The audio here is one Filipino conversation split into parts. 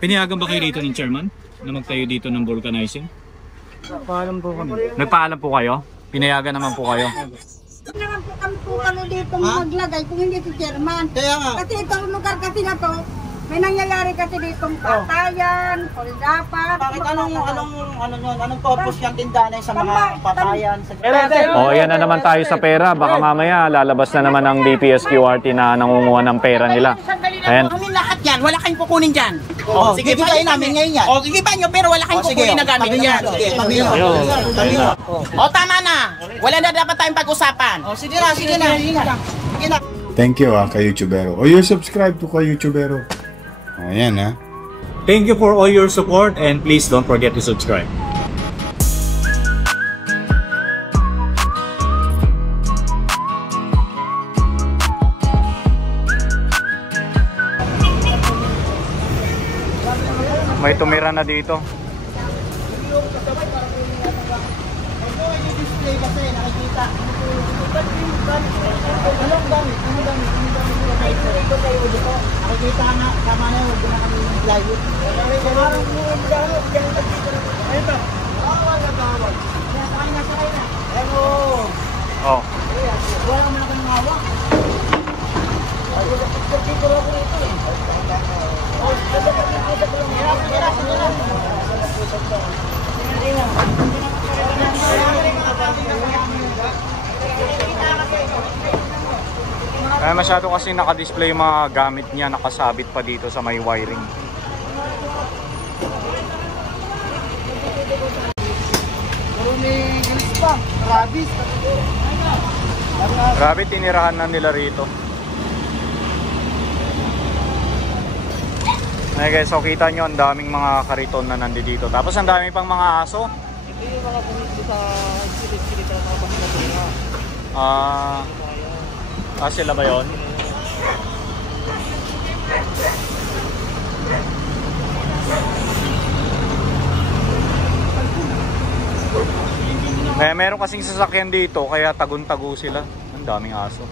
Pinayagan ba kayo dito ng chairman na magtayo dito ng vulcanizing? Nagpaalam po kami. Nagpaalam po kayo? Pinayagan naman po kayo? Naman po kami dito maglagay kung hindi si chairman. Kaya nga. Kasi itong lugar kasi na to, may nangyayari kasi ditong patayan, dapat. Bakit anong purpose yung tindahan sa mga patayan? Yan na naman tayo sa pera. Baka mamaya lalabas na naman ang DPSQRT na nangunguha ng pera nila. Ayan. Kami lahat yan, wala kayong kukunin dyan. Sige, bigay namin ngayon yan. Sige ba nyo, pero wala kayong kukunin na gamit yan. Tama na. Wala na dapat tayong pag-usapan. Sige na. Thank you ka-YouTubero. You're subscribed to ka-YouTubero. Ayan ha. Thank you for all your support and please don't forget to subscribe. May tumira na dito. Nakikita nga, tama na yun, doon na kami live. Parang Oh. wala naman akong hawak. Kaya masyado kasi naka-display yung mga gamit niya, nakasabit pa dito sa may wiring. Grabe, tinirahan na nila rito. Ay guys, so kita nyo ang daming mga kariton na nandito. Tapos ang dami pang mga aso. Ito yung mga kumito sa silid-silid na mga pangkatira. Sila ba yun? Meron kasing sasakyan dito kaya tagun-tago sila. Ang daming aso.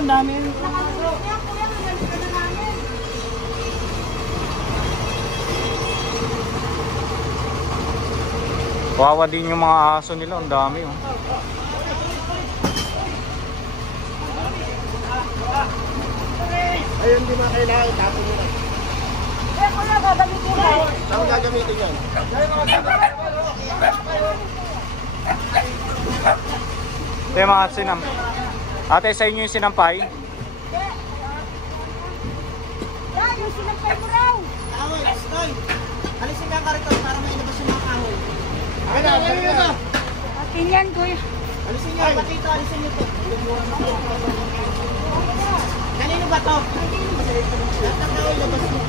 Ang dami. Wawa din yung mga aso nila, ang dami oh. Ayun, di ba kailangan itapon nila? Kuya, gagamitin mo. Saan gagamitin yan? Ito yung mga sinam. Ate, sa inyo yung sinampay? Yan, yung sinampay mo raw. Kahoy, Stoy! Alisin mo yung kariton para mailabas yung mga kahoy. Ano? Akin yan, kuya. Alisin nyo. Alisin nyo ito. Kanino ba ito? Lahat ng kahoy, labas mo.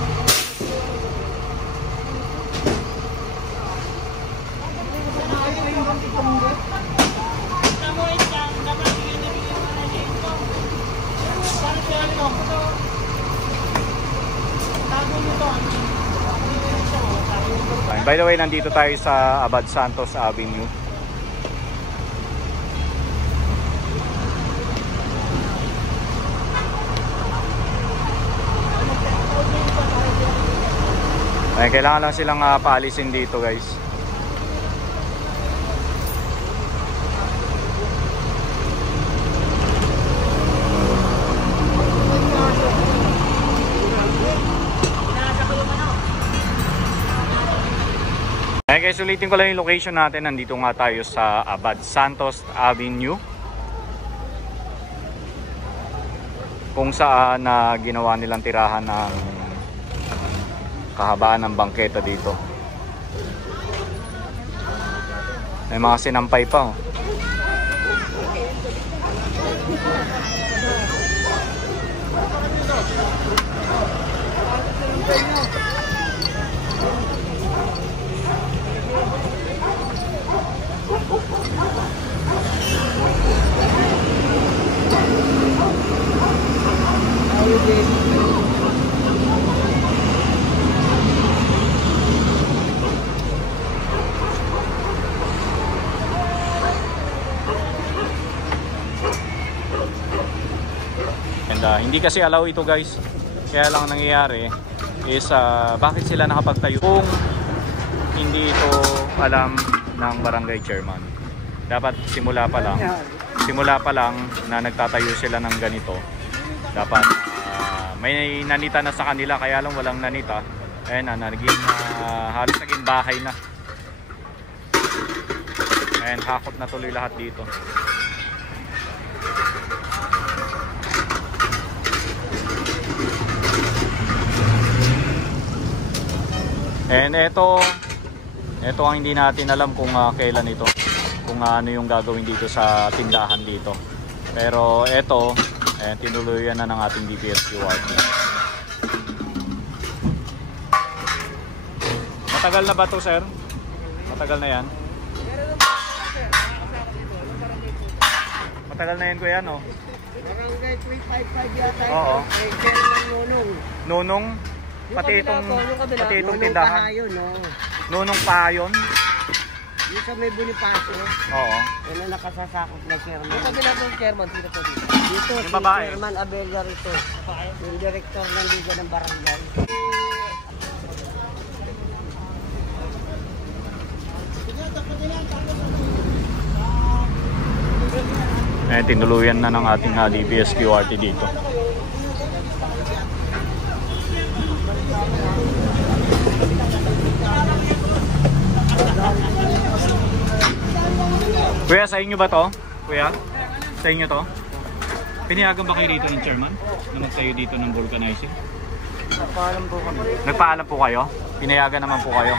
By the way, nandito tayo sa Abad Santos Avenue. Ay, kailangan lang silang paalisin dito, guys. Ayan guys, ulitin ko lang yung location natin. Nandito nga tayo sa Abad Santos Avenue, kung saan ginawa nilang tirahan ng kahabaan ng bangketa dito. May mga sinampay pa oh. And hindi kasi allow ito guys. Kaya lang nangyayari is bakit sila nakapagtayo kung hindi ito alam ng barangay chairman. Dapat simula pa lang na nagtatayo sila ng ganito. Dapat may nanita na sa kanila, kaya lang walang nanita. Ayan na, halos naging bahay na. Ayan, hakot na tuloy lahat dito. And ito ang hindi natin alam kung kailan ito, kung ano yung gagawin dito sa tindahan dito. Pero ito, ayan, tinuluyan na ng ating DPSQRT. Matagal na ba to, sir? Matagal na yan? Matagal na yan, kuya, no? Barangay 355 yata. Oo. Nunong. Nunong? Pati itong tindahan. Nunong Pahayon? Yung sa may Bonifacio. Oo. Yan ang nakasasakot na chairman. Yung kabila ng chairman, sino po dito? Dito, Yung si babae. Chairman Abelgar ito. Yung director ng Liga ng Barangay. Tinuluyan na ng ating DPSQRT dito. Kuya, sa inyo ba to? Kuya, sa inyo to? Pinayagan ba kayo dito ng chairman na magtayo dito ng vulcanizing? Nagpaalam po kami. Nagpaalam po kayo? Pinayagan naman po kayo?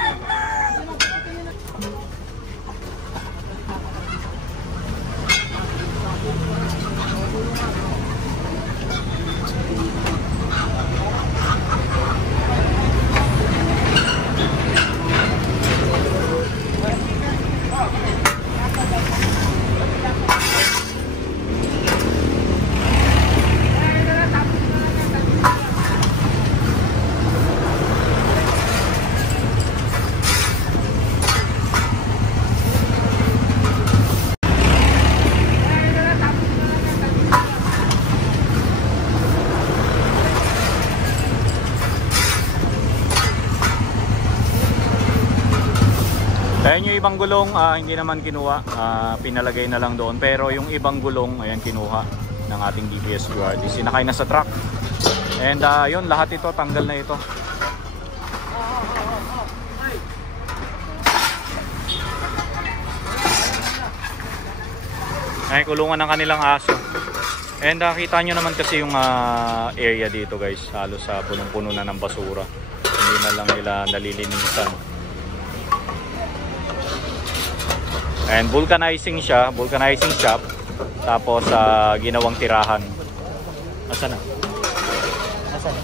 Ayan yung ibang gulong, hindi naman kinuha, pinalagay na lang doon. Pero yung ibang gulong, ayan, kinuha ng ating DPSQRT. Sinakay na sa truck. And yun, lahat ito, tanggal na ito. Ay, kulungan ng kanilang aso. And kita nyo naman kasi yung area dito guys, halos punong-puno na ng basura. Hindi na lang nila nalilinisan. And vulcanizing siya, vulcanizing shop. Tapos ginawang tirahan. Asan na? Asan?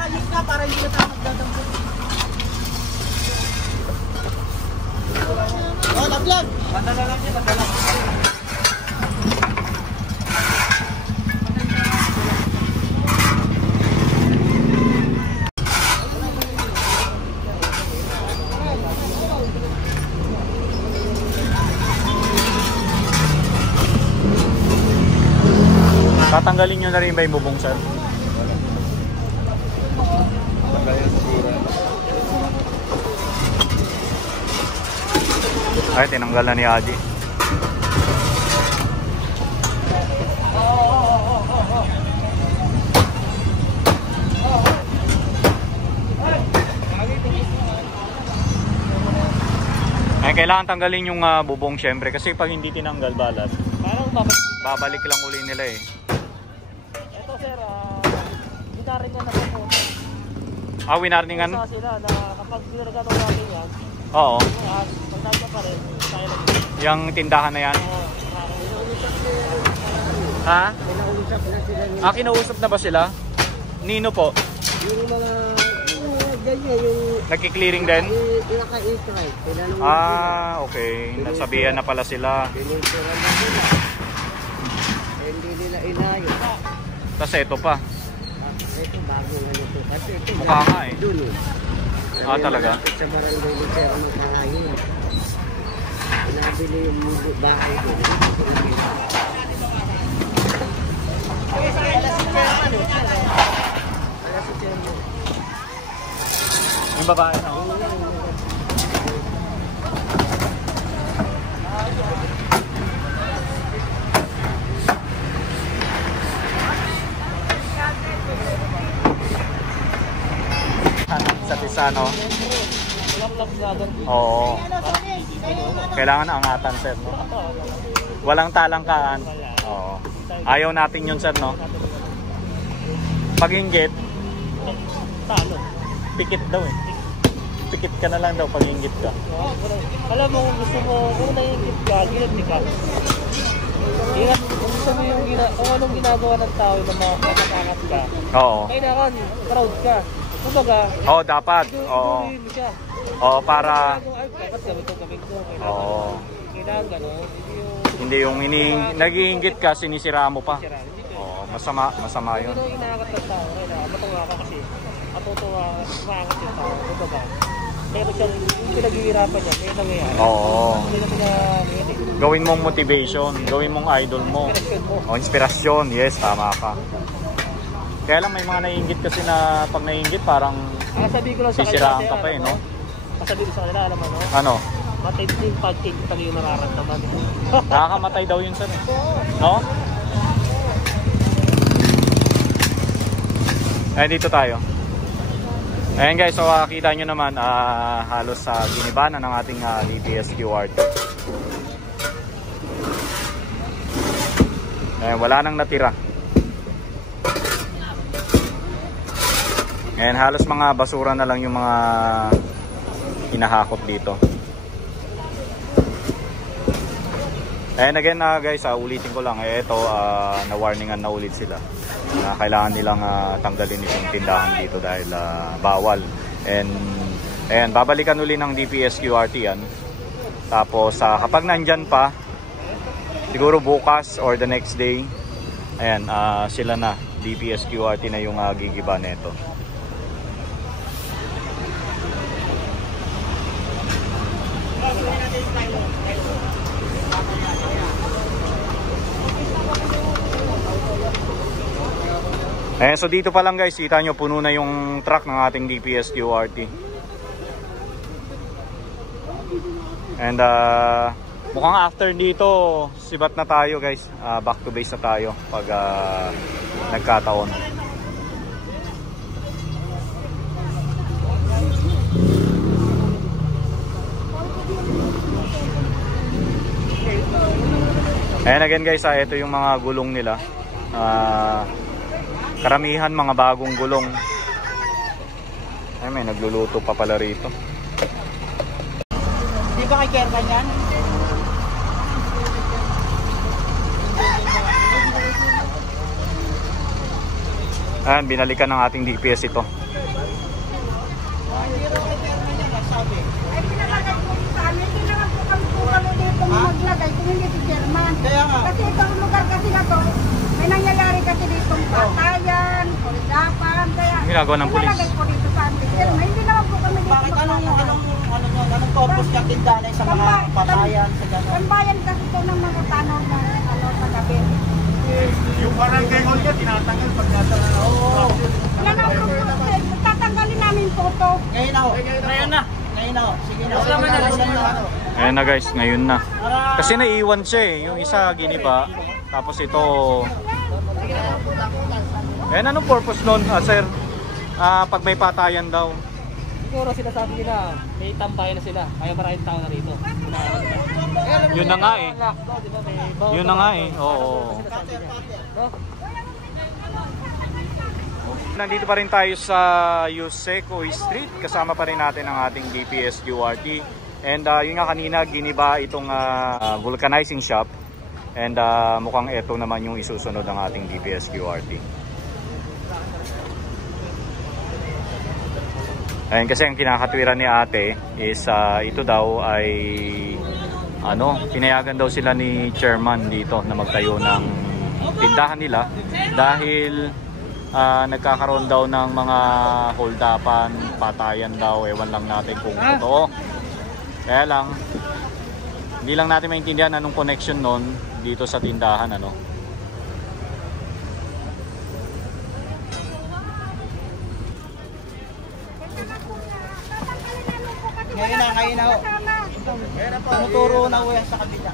Ayos na para hindi na tayo magdadampo. Oh, laglag! Madala lang niya, madala. Tatanggalin nyo na rin ba yung bubong, sir? Ay, tinanggal na ni Adi. Ay, kailangan tanggalin yung bubong syempre kasi pag hindi tinanggal balat, babalik lang uli nila eh. Ito sir, ginaringan na po. Winarningan? Isa sila na kapag ginagawa natin yan, Oo. pag nasa pa rin, tayo lang. Yung tindahan na yan? Ha? Kinausap na sila ni Kinausap na ba sila? Nino po? yung mga dyan yung Nagki-clearing din? naka-e-strike. Okay. Nasabihan na pala sila. Pinipura na nila. Hindi nila inayo. Tapos ito pa. Ito bago na ito. Kasi ito Mukha nga eh. dun eh. Talaga? Sa barangay ni Sir Magkakahin. Pinabili yung bahay ko. Wala si Chairman. Wala si Chairman. Yung babae na. Sa Tisano. Oo. Kailangan angatan, sir, no? Walang talangkaan. Oo. Ayaw natin yun, sir, no? Pag-inggit, pikit daw eh. Pikit ka na lang daw pag inggit ka. Alam mo kung gusto mo, kung naiingit ka, ginat ka. Ingat, kung gusto mo yung kung anong ginagawa ng tao na makakakat ka. Oo. Kailangan, proud ka. Kumbaga, Oo, dapat. Oo. mo siya. Oo, para... Ay, dapat gawin ko. Oo. Kailangan gano'n. Hindi yung nag-iinggit ka, sinisira mo pa. Oo, masama yun. Hindi inaangat ng tao. Kailangan, matuwa ka kasi. Matutuwa, maangat yung tao. Kumbaga, meron siyang pinaghihirapan niya. May nangyayari. Oo. Hindi na pinag-iinit. Gawin mong motivation, gawin mong idol mo. O, inspirasyon. Yes, tama ka. Kaya lang may mga naiinggit kasi na pag naiinggit parang Sabi ko lang sa sisiraan ka pa eh, no? Sabi ko sa kanila, alam mo, no? Ano? Matinding pag-cake talaga yung nararamdaman. Nakakamatay daw yun, sir. No? Eh, dito tayo. Ayan guys, so kita nyo naman halos sa ginibanan ng ating DPS QRT. Wala nang natira. Ayan, halos mga basura na lang yung mga hinahakot dito. And again guys, ulitin ko lang, ito na-warningan na ulit sila. Kailangan nilang tanggalin itong tindahan dito dahil bawal. And ayan, babalikan uli ng DPS QRT yan. Tapos kapag nandyan pa, siguro bukas or the next day, ayan, sila na, DPS QRT na yung gigiba nito. So dito pa lang guys, kita nyo puno na yung truck ng ating DPS QRT. And mukhang after dito, sibat na tayo guys. Back to base na tayo pag nagkataon. And again guys, ito yung mga gulong nila. Karamihan mga bagong gulong. Ay, may nagluluto pa pala rito. Di ba kay Kerman yan? Ayan, binalikan ng ating DPS ito. Ay, pinalagay po sa amin. Hindi naman po kami po dito maglagay kung hindi si Chairman. Kasi itong lugar kasi na to, may nangyayari kasi ditong patayan, kuldapan, kaya Ginagawa ng pulis. pinalagay po dito sa amin. Chairman, hindi naman po kami dito Bakit maglalagay. anong purpose niyang tindahan sa mga patayan sa gano'n? Pambayan kasi ito ng mga tanong na sa gabi. Yung barangay hall niya, tinatanggal pag nasa... Wala na po po, tatanggalin namin po ito. Ngayon ako. Ngayon na. Ngayon ako. Sige na. Ayan na guys, ngayon na. Kasi naiwan siya eh. Yung isa giniba. Tapos ito... Ayan, anong purpose nun, sir? Pag may patayan daw. Siguro sinasabi nila, may tambayan na sila. Kaya maraming tao na rito. Yun na nga eh. Yun na nga eh. Oo. Nandito pa rin tayo sa Yuseco Street. Kasama pa rin natin ang ating DPS QRT. And yun nga kanina, giniba itong vulcanizing shop. And mukhang ito naman yung isusunod ng ating DPS QRT. Ayun, kasi ang kinakatwiran ni ate is ito daw ay pinayagan daw sila ni chairman dito na magtayo ng tindahan nila dahil nagkakaroon daw ng mga hold-upan, patayan daw, ewan lang natin kung totoo. Kaya lang, hindi lang natin maintindihan anong connection nun dito sa tindahan, Ngayon na ho. Tinuturo na ho yan sa kabila.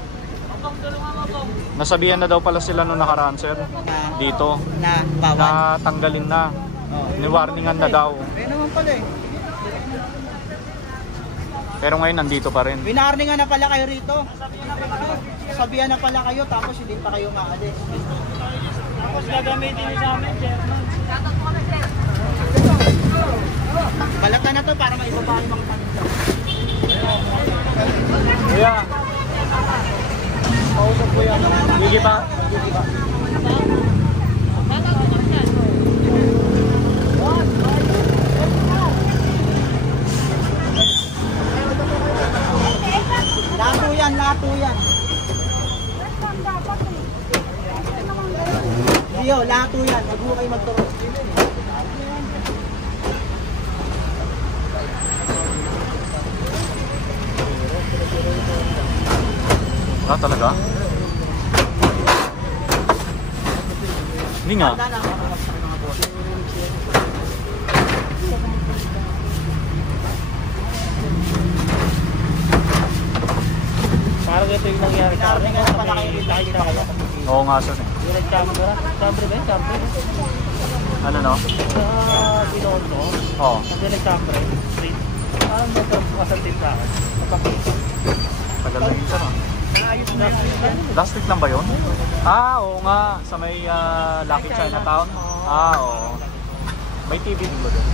Nasabihan na daw pala sila nung nakaraan, sir, dito, Na bawal. na tanggalin na, ni-warningan na daw. Kaya naman pala eh. Pero ngayon nandito pa rin. Binarningan na pala kayo rito. Sabihan na pala kayo tapos hindi pa kayo maalis. Tapos gagamitin niyo sa amin, chairman. Balatan na to para maibaba yung mga paninda. Kuya, pausap ko yan. Gigi pa? Lato yan. Diyo, lato yan. Wag mo kayo magturo. Talaga? Hindi nga. Parang ito yung nangyari sa akin. Nakita kayo. Oo nga, sir. Chambre ba yun? Chambre? Ano, no? Binondo. Oo. Kasi nag-chambre. Street. Parang masantin sa akin. Tagal na yun, sir. Last week lang ba yun? Oo nga. Sa may Lucky Chinatown. Oo. May TV din ba doon?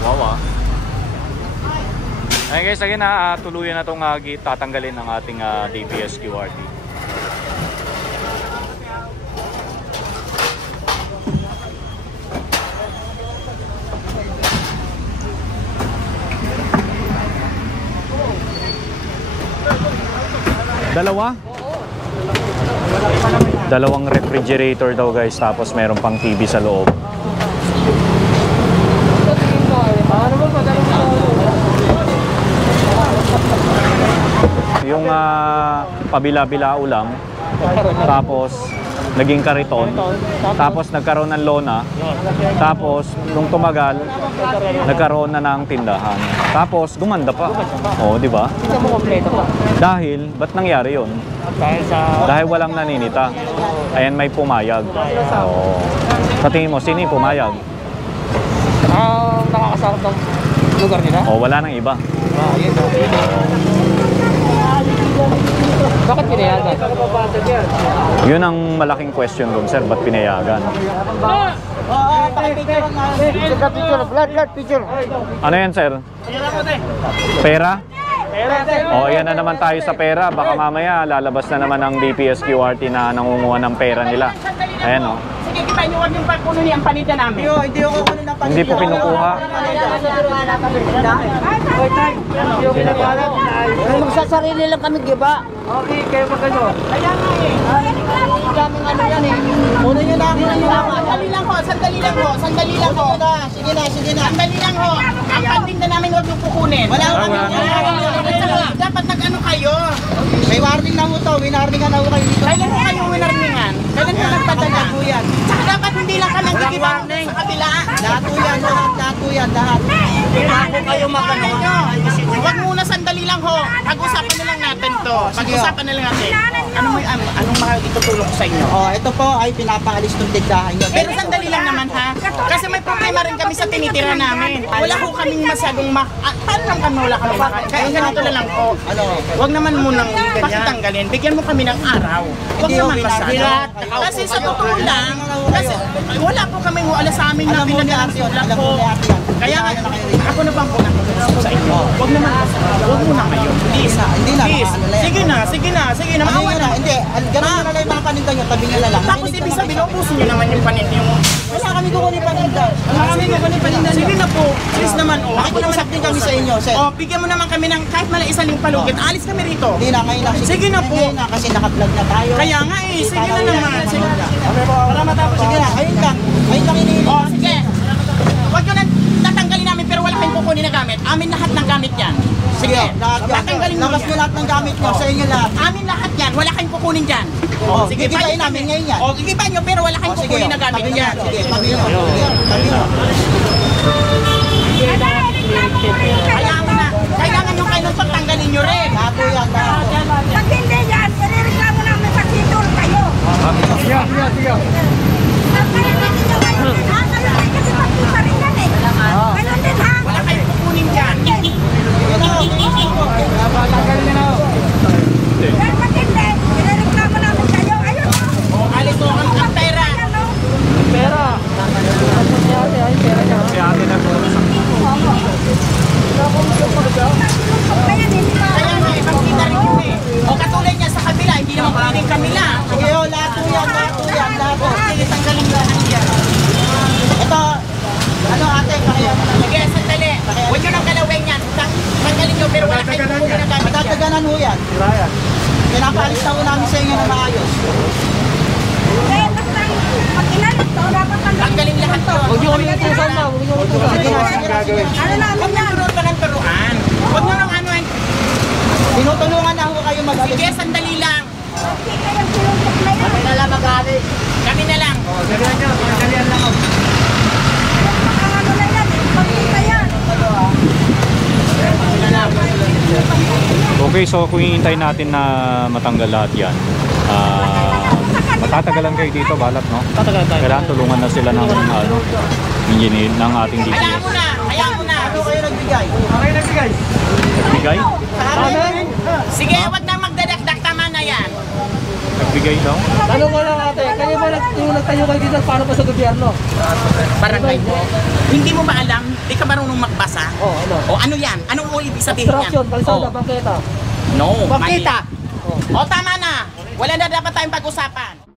Wow, Ayun guys, again tuluyan na itong tatanggalin ng ating DPS QRT. Dalawang refrigerator daw guys, tapos meron pang TV sa loob. Yung pabila-bilao lang, tapos naging kariton, tapos nagkaroon ng lona, tapos nung tumagal, nagkaroon na ng tindahan. Tapos gumanda pa. Oo, di ba? Dahil, ba't nangyari yun? Dahil walang naninita. Ayan, may pumayag. Oo. Sa tingin mo, sino yung pumayag? Nakakasarap ng lugar nila? O, wala nang iba. Bakit pinayagan? Yun ang malaking question doon, sir. Ba't pinayagan? Picture. Ano yan, sir? Pera? O, yan na naman tayo sa pera. Baka mamaya lalabas na naman ang DPS QRT na nangunguha ng pera nila. Ayan, o. Sige, kita nyo huwag yung pagpuno niyang panita namin. Hindi ako kunin ng panita. Hindi po kinukuha. Magsasarili lang kami, giba. Okay, kayo magkano? Kaya nga eh. Daming ano yan eh. Una nyo lang. Sandali lang ho, sandali lang ho, sandali lang ho. Sige na. Sandali lang ho. Ang paninda namin huwag yung kukunin. Wala kami. Dapat nag-ano kayo. May warning na ho to. Winarningan na ho kayo dito. Kailan mo kayo winarningan? Kailan ka nagpadala? Yan. Tsaka dapat hindi lang ka nang gigibang sa kabila. Lahat lahat. Bago kayo magano. Huwag muna, sandali lang ho. Pag-usapan na lang natin to. Pag-usapan na lang natin. Anong mga itutulong ko sa inyo? Oh, ito po ay pinapaalis ng tindahan nyo. Pero sandali lang naman ha. Kasi may problema rin kami sa tinitira namin. Wala ko kaming masyadong paano lang kami wala kami kaya ganito na lang po. Ano? Huwag naman munang pakitanggalin. Bigyan mo kami ng araw. Huwag naman masyado. Kasi sa totoo lang, kasi wala po kami wala sa amin na pinag-aarsulat po. Kaya ako na bang po sa inyo. Huwag naman huwag muna ngayon. Please. Hindi na. Please. Sige na. Hindi, ganun na lang yung mga paninda paninda nyo, tabi nyo na lang. Tapos ibig sabihin, ubusin nyo naman yung paninda yung... Wala kami kukunin paninda. Wala kami kukunin paninda. Sige na po, please naman. Nakikiusap din kami sa inyo, sir. Bigyan mo naman kami ng kahit mala isang palugit. Alis kami rito. Hindi na, ngayon na. Sige na po. Ngayon na, kasi naka-vlog na tayo. Kaya nga eh, sige na naman. Para matapos. Sige na, ayun lang. Ayun lang iniinit. Sige. Huwag nyo na tatanggalin namin pero wala kayong kukunin na gamit. Amin lahat ng gamit yan. Sige, tatanggalin nyo Labas nyo yan. lahat ng gamit nyo, sa inyo lahat. Amin lahat yan, wala kayong kukunin dyan. Sige, gigibain namin ngayon yan. Gigibain nyo pero wala kayong kukunin na gamit tabi yan. nyo. Sige, tabi nyo. Tabi nyo. Kailangan nyo kayo nung pagtanggalin nyo rin. Lahat po yan, lahat po. Pag hindi yan, irereklamo namin sa kitol kayo. Kaya natin yung kayo din ha, kayo rin kasi pagkita rin yan eh. Ganun din ha. Wala kayong kukunin dyan. Kaya pag hindi, irereklamo namin kayo. Ayun o. Alis mo ang pera. Ayan o. Pera. Kaya atin na po sa Kaya hindi pa. Kaya nga, ipagkita rin yun eh. Katulad niya sa kabila, hindi naman kukunin kabila. Sige, lahat po yan, lahat po yan, lahat po. Sige, tanggalin nyo lahat yan. Ito, ano ate, pakiyan mo na. Sige, sandali. Huwag nyo nang galawin yan. Tanggalin nyo pero wala kayong kukunin na gamit yan. Matataganan ho yan. Pinapaalis na ho namin sa inyo na maayos. Eh, basta pag inalit to, dapat Tanggalin lahat to. Huwag nyo kami utusan na. Huwag nyo utusan. Sige na, sige na, sige na. ano namin Huwag nyo yan. turuan pa ng turuan. Huwag nyo nang ano eh. Tinutulungan na ho kayo mag-alis. Sige, sandali lang. Okay, kaya sinuntok na yan. Kami na lang mag-alis. Kami na lang. Ang ano na yan, pagkita yan. Okay, so kung hihintayin natin na matanggal lahat yan, matatagalan kayo dito, balat, no? Tatagal tayo. Kailangan tulungan na sila ng engineer, ng ating Hayaan DPS. mo na. Hayaan mo na. Ano kayo nagbigay? Nagbigay? Amin? Sige, wag na magdadakdak. Tama na yan. Nagbigay daw? Tanong ko lang ate, kayo ba nagtayo kayo dito paano pa sa gobyerno? Barangay mo. Hindi mo ba alam? Di ka marunong magbasa? Oh, ano? O ano yan? Anong ibig sabihin yan? Obstruction, kalsada, O, bangketa. no. Bakita. O tama na. Wala na dapat tayong pag-usapan.